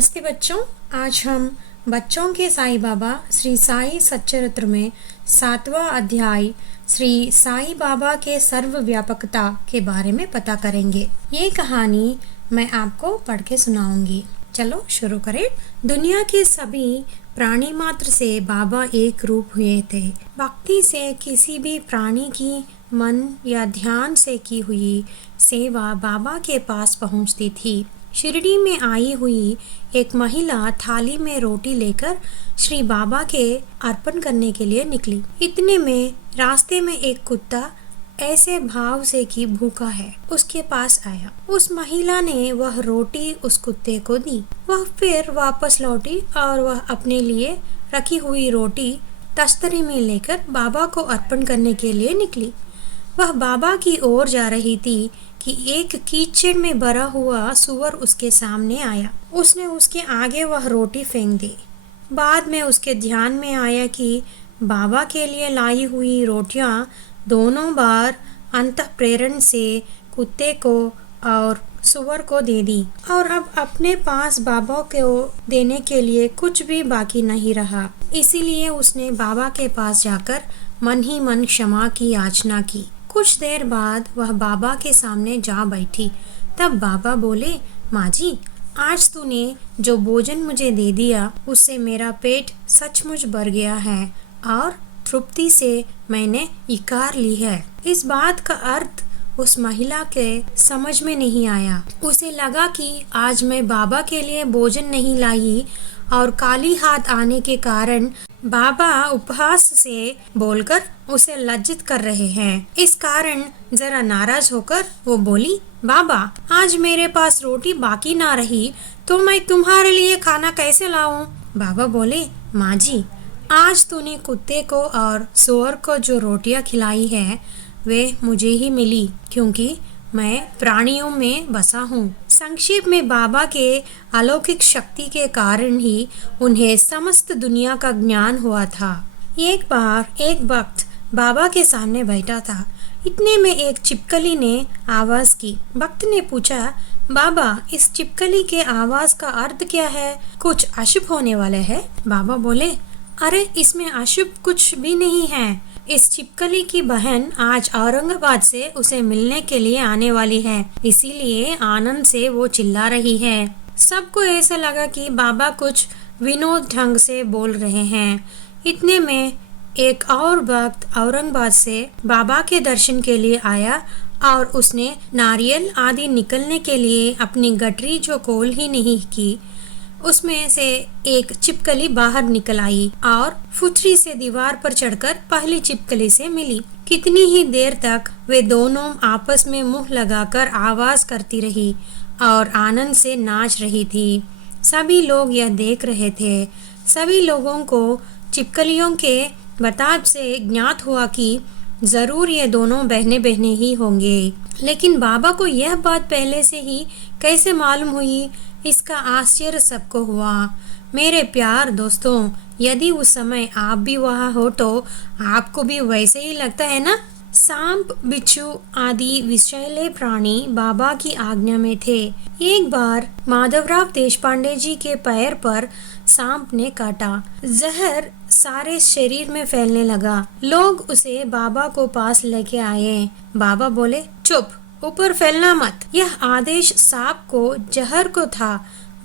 नमस्ते बच्चों। आज हम बच्चों के साईं बाबा श्री साई सच्चरित्र में 7वां अध्याय श्री साईं बाबा के सर्वव्यापकता के बारे में पता करेंगे। ये कहानी मैं आपको पढ़ के सुनाऊंगी। चलो शुरू करें। दुनिया के सभी प्राणी मात्र से बाबा एक रूप हुए थे। भक्ति से किसी भी प्राणी की मन या ध्यान से की हुई सेवा बाबा के पास पहुंचती थी। शिरडी में आई हुई एक महिला थाली में रोटी लेकर श्री बाबा के अर्पण करने के लिए निकली। इतने में रास्ते में एक कुत्ता ऐसे भाव से कि भूखा है उसके पास आया। उस महिला ने वह रोटी उस कुत्ते को दी। वह फिर वापस लौटी और वह अपने लिए रखी हुई रोटी तस्तरी में लेकर बाबा को अर्पण करने के लिए निकली। वह बाबा की ओर जा रही थी कि एक कीचड़ में भरा हुआ सूअर उसके सामने आया। उसने उसके आगे वह रोटी फेंक दी। बाद में उसके ध्यान में आया कि बाबा के लिए लाई हुई रोटियां दोनों बार अंतःप्रेरण से कुत्ते को और सूअर को दे दी और अब अपने पास बाबा को देने के लिए कुछ भी बाकी नहीं रहा। इसीलिए उसने बाबा के पास जाकर मन ही मन क्षमा की याचना की। कुछ देर बाद वह बाबा के सामने जा बैठी। तब बाबा बोले, माँ जी, आज तूने जो भोजन मुझे दे दिया उससे मेरा पेट सचमुच भर गया है और तृप्ति से मैंने इकार ली है। इस बात का अर्थ उस महिला के समझ में नहीं आया। उसे लगा कि आज मैं बाबा के लिए भोजन नहीं लाई और खाली हाथ आने के कारण बाबा उपहास से बोलकर उसे लज्जित कर रहे हैं। इस कारण जरा नाराज होकर वो बोली, बाबा, आज मेरे पास रोटी बाकी ना रही तो मैं तुम्हारे लिए खाना कैसे लाऊं? बाबा बोले, माँ जी, आज तूने कुत्ते को और सूअर को जो रोटियां खिलाई है वे मुझे ही मिली, क्योंकि मैं प्राणियों में बसा हूँ। संक्षेप में बाबा के अलौकिक शक्ति के कारण ही उन्हें समस्त दुनिया का ज्ञान हुआ था। एक बार एक भक्त बाबा के सामने बैठा था। इतने में एक छिपकली ने आवाज की। भक्त ने पूछा, बाबा, इस छिपकली के आवाज का अर्थ क्या है? कुछ अशुभ होने वाला है? बाबा बोले, अरे इसमें अशुभ कुछ भी नहीं है। इस छिपकली की बहन आज औरंगाबाद से उसे मिलने के लिए आने वाली है, इसीलिए आनंद से वो चिल्ला रही है। सबको ऐसा लगा कि बाबा कुछ विनोद ढंग से बोल रहे हैं। इतने में एक और भक्त औरंगाबाद से बाबा के दर्शन के लिए आया और उसने नारियल आदि निकलने के लिए अपनी गठरी जो खोल ही नहीं की, उसमें से एक छिपकली बाहर निकल आई और फुथरी से दीवार पर चढ़कर पहली छिपकली से मिली। कितनी ही देर तक वे दोनों आपस में मुंह लगाकर आवाज करती रही और आनंद से नाच रही थी। सभी लोग यह देख रहे थे। सभी लोगों को छिपकलियों के बर्ताव से ज्ञात हुआ कि जरूर ये दोनों बहने बहने ही होंगे। लेकिन बाबा को यह बात पहले से ही कैसे मालूम हुई, इसका आश्चर्य सबको हुआ। मेरे प्यार दोस्तों, यदि उस समय आप भी वहाँ हो तो आपको भी वैसे ही लगता है ना? सांप, बिच्छू आदि विषैले प्राणी बाबा की आज्ञा में थे। एक बार माधवराव देशपांडे जी के पैर पर सांप ने काटा। जहर सारे शरीर में फैलने लगा। लोग उसे बाबा को पास लेके आए। बाबा बोले, चुप, ऊपर फैलना मत। यह आदेश सांप को जहर को था।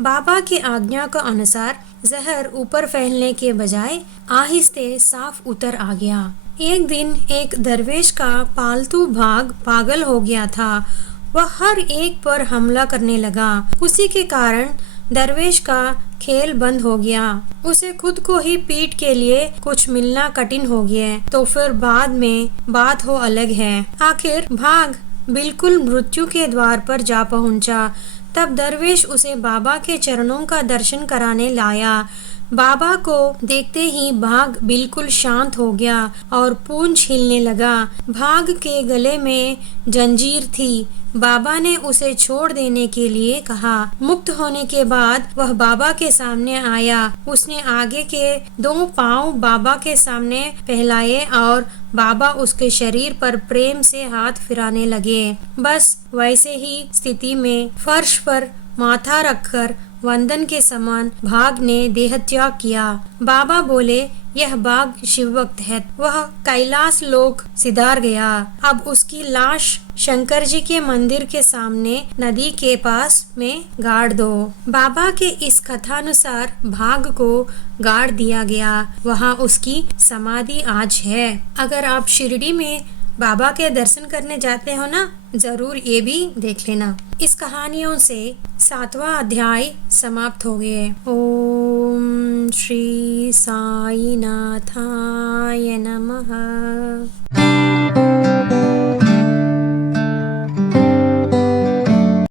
बाबा की आज्ञा के अनुसार जहर ऊपर फैलने के बजाय आहिस्ते साफ उतर आ गया। एक दिन एक दरवेश का पालतू भाग पागल हो गया था। वह हर एक पर हमला करने लगा। उसी के कारण दरवेश का खेल बंद हो गया। उसे खुद को ही पीठ के लिए कुछ मिलना कठिन हो गया। तो फिर बाद में बात हो अलग है। आखिर भाग बिल्कुल मृत्यु के द्वार पर जा पहुंचा। तब दरवेश उसे बाबा के चरणों का दर्शन कराने लाया। बाबा को देखते ही भाग बिल्कुल शांत हो गया और पूंछ हिलने लगा। भाग के गले में जंजीर थी। बाबा ने उसे छोड़ देने के लिए कहा। मुक्त होने के बाद वह बाबा के सामने आया। उसने आगे के 2 पांव बाबा के सामने फैलाए और बाबा उसके शरीर पर प्रेम से हाथ फिराने लगे। बस वैसे ही स्थिति में फर्श पर माथा रखकर वंदन के समान भाग ने देह त्याग किया। बाबा बोले, यह बाघ शिवभक्त है, वह कैलाश लोक सिधार गया। अब उसकी लाश शंकर जी के मंदिर के सामने नदी के पास में गाड़ दो। बाबा के इस कथानुसार भाग को गाड़ दिया गया। वहाँ उसकी समाधि आज है। अगर आप शिरडी में बाबा के दर्शन करने जाते हो ना, जरूर ये भी देख लेना। इस कहानियों से 7वां अध्याय समाप्त हो गए। ओम श्री साई नाथाय नमः।